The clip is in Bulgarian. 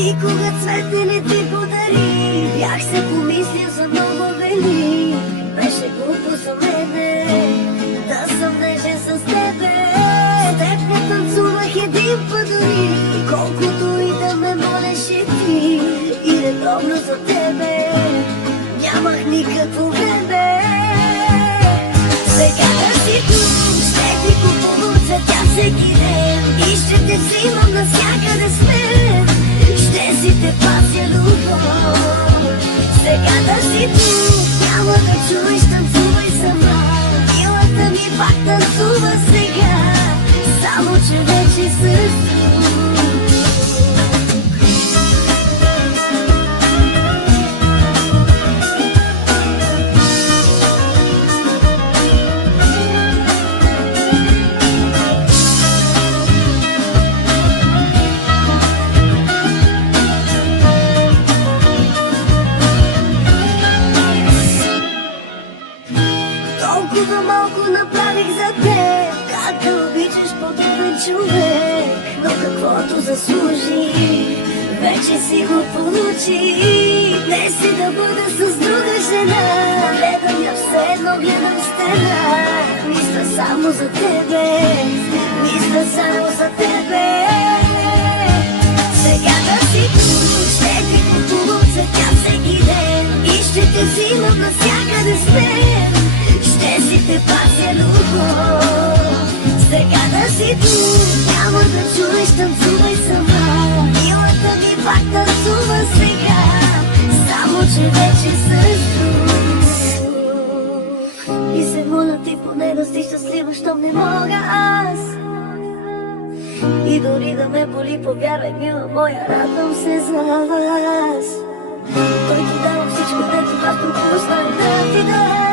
Никога цвете не ти подари. Бях се помислил за много вели. Беше глупо за мене да съм нежен с тебе. С теб не танцувах един път дори, колкото и да ме молеше ти. И редовно за тебе нямах никакво време. Сега да си тук, ще ти купувам цветя всеки ден и ще те взимам навсякъде с мен. Ще си те пазя любов. Сега да си тук, няма да чуеш, танцувай сама. Милата ми пак танцува сега, само че вече с толкова малко направих за теб, как да обичаш подобен човек. Но каквото заслужи, вече си го получи. Не си да бъда с друга жена, гледам я все едно, гледам стена. Мисля само за тебе, мисля само за тебе. Сега да си тук, ще ти купувам цветя всеки ден и ще те взимам навсякъде с мен. Ще си те пазя любов. Сега да си тук, няма да чуеш, танцувай сама. Милата ми пак танцува сега, само че вече с друг. И се моля ти поне да си щастлива, щом не мога аз. И дори да ме боли, повярвай, мила моя, радвам се за вас. Той ти дава всичко, дето аз пропусна да ти даде.